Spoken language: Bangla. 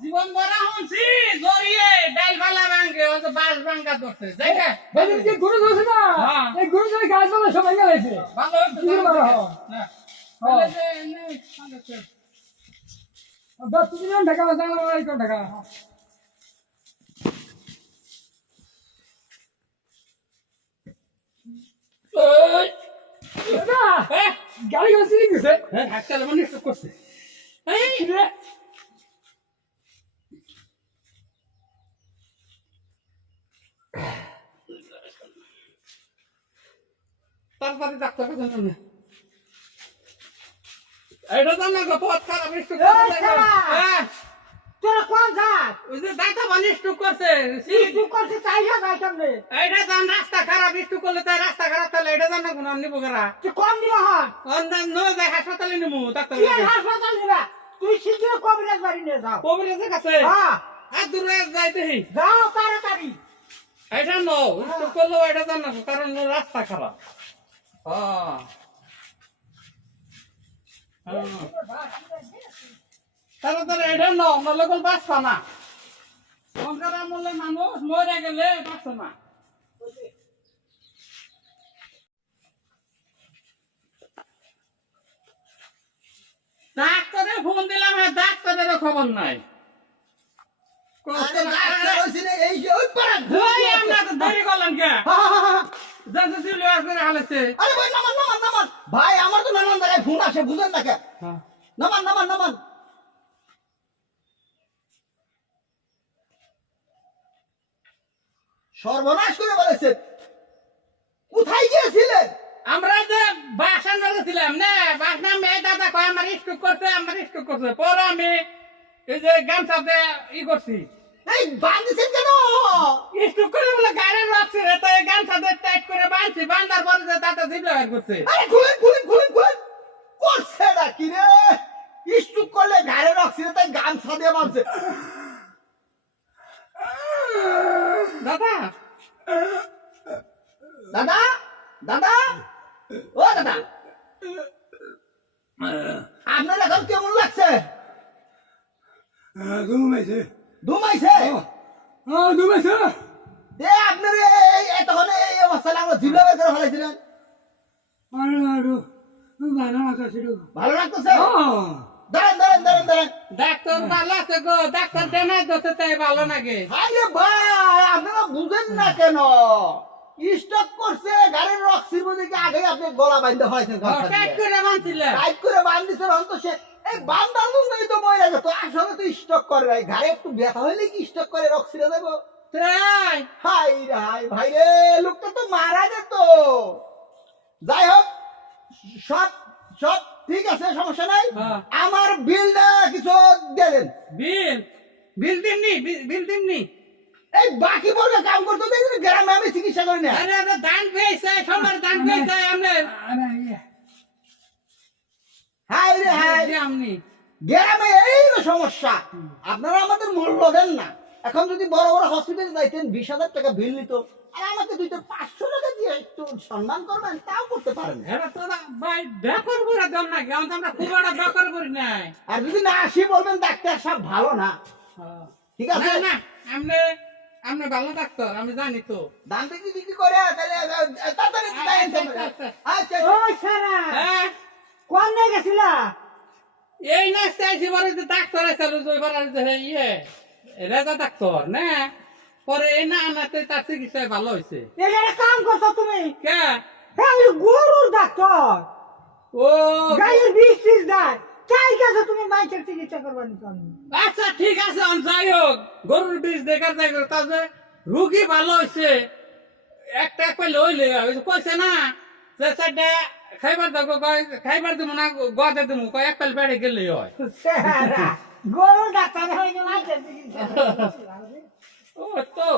জীবন ভরা শুনছি জড়িয়ে ডাইল ফালা ভাঙ্গে ও তো বাস ভাঙ্গা ধরছে দেখে বলেন যে গরু ধরছে না হ্যাঁ। এই গরু ধরে গাছ বলে সবাই গেছে ভালো হচ্ছে কি বড় হ না তাহলে যে নেই সামনে 10 টাকা বাজানো এই কোন টাকা ওই না হ্যাঁ গাড়ি গেছে কি গেছে হ্যাঁ হাতটা মানে একটু করছে এই রে তাড়াতাড়ি ডাক্তার কাছে জানো না এটা জানো না পথ খারাপ একটু এই শালা! হ্যাঁ তোরা কোন যাস ওই যে দাঁতা বানি একটু করছে তুই করছিস চাইয়া যাই সামনে এইটা জান রাস্তা খারাপ একটু করলে তাই রাস্তা খারাপ তাহলে এটা জানো কোন নিব করা তুই কম দিবা হন অন্য যাই হাসপাতালে নিমু ডাক্তার তুই হাসপাতাল নিবা তুই শীঘ্র কবিরাজ বাড়ি নিয়ে যাও কবিরাজের কাছে হ্যাঁ আর দূরে যাইতে যাও তাড়াতাড়ি এটা নো একটু করলেও এটা জানো কারণ রাস্তা খারাপ তাড়াতাড়ি এটা নো নলে কোন বাঁচবা না সংসার আমলে মানুষ মরে গেলে বাঁচো না ডাক্তারে ফোন দিলাম হ্যাঁ ডাক্তারের খবর নাই ওই আমরা তো দেরি করলাম কে জানতে দিল করে হালেছে ভাই আমার তো নানান জায়গায় ফোন আসে বুঝেন না কে নামান নামান নামান সর্বনাশ করে বলেছে কোথায় গিয়েছিলেন আমরা যে বাসান ছিলাম না বাসনাম এই দাদা কয় আমার স্টক করছে পরে আমি এই যে গামছাতে ই করছি এই বাঁধছেন কেন স্টক করে বলে গাড়ি রাখছে রে তাই গামছাতে টাইট করে বাঁধছি বাঁধার পরে যে দাদা জিবলা বের করছে আরে খুলেন খুলেন খুলেন খুলেন করছে না কি রে স্টুক করলে ঘাড়ে রাখছি তাই গামছা দিয়ে বাঁধছে দাদা দাদা দাদা ও দাদা আপনার এখন কেমন লাগছে ঘুমাইছে ঘুমাইছে ঘুমাইছে দে আপনার তখন এই অবস্থায় আমরা জিবলা বের করে ফেলাইছিলেন ভালো লাগছিল ভালো লাগতেছে দাঁড়ান দাঁড়ান দাঁড়ান দাঁড়ান ডাক্তার ভালো আছে গো ডাক্তার দেনাই দছে তাই ভালো লাগে আরে ভাই আপনারা বুঝেন না কেন স্টক করছে গাড়ির রক্সির মধ্যে কি আগে আপনি গলা বাইন্ধে ফেলাইছেন টাইট করে বাঁধছিল টাইট করে বাঁধতেছেন অন্ত সে এই বান্দার জন্যই তো মরে গেছে তো আসলে তো স্টক করে নাই ঘাড়ে একটু ব্যথা হইলে কি স্টক করে রক্সিরে দেবো তাই হাই রে হাই ভাই রে লোকটা তো মারা যেত যাই হোক সব সব ঠিক আছে সমস্যা নাই হ্যাঁ। আমার বিলটা কিছু দিয়ে দেন বিল বিল দিমনি এই বাকি বলবে কাম করতে দেখুন গ্রামে আমি চিকিৎসা করি না আরে আরে দান পেয়েছে সবার দান পেয়েছে আমরা হাই রে হাই আমনি গ্রামে এই তো সমস্যা আপনারা আমাদের মূল্য দেন না এখন যদি বড় বড় হসপিটালে যাইতেন 20,000 টাকা বিল নিত আর আমাকে 500 টাকা দিয়ে একটু সম্মান করবেন তাও করতে পারেন এটা তো ভাই বেকর করে দেন না কেমন আমরা খুব বড় বেকর করি নাই আর যদি না আসি বলবেন ডাক্তার সব ভালো না ঠিক আছে না না আমনে আমনে ভালো ডাক্তার আমি জানি তো দাম বিক্রি বিক্রি করে তাহলে তাড়াতাড়ি আচ্ছা ওই সারা হ্যাঁ কোন নিয়ে গেছিলা এই না চাইছি বড় যে ডাক্তার আছে ওই বড় যে ইয়ে রেজা ডাক্তার না পরে এই না আনাতে তার চিকিৎসা ভালো হয়েছে এটা কাম করছো তুমি কে হ্যাঁ ওই গরুর ডাক্তার ও গায়ের বিষ দেয় চাই গেছো তুমি মাইকের চিকিৎসা করবার নিতে আচ্ছা ঠিক আছে আমি যাই হোক গরুর বীজ দেখার যাই হোক তাহলে রুগী ভালো হয়েছে একটা পেলে হইলে কইছে না যে চারটা খাইবার দেবো না গদে দেবো এক পেল বেড়ে গেলেই হয় গরুর ডাক্তার হয়ে মাইকের চিকিৎসা ও তো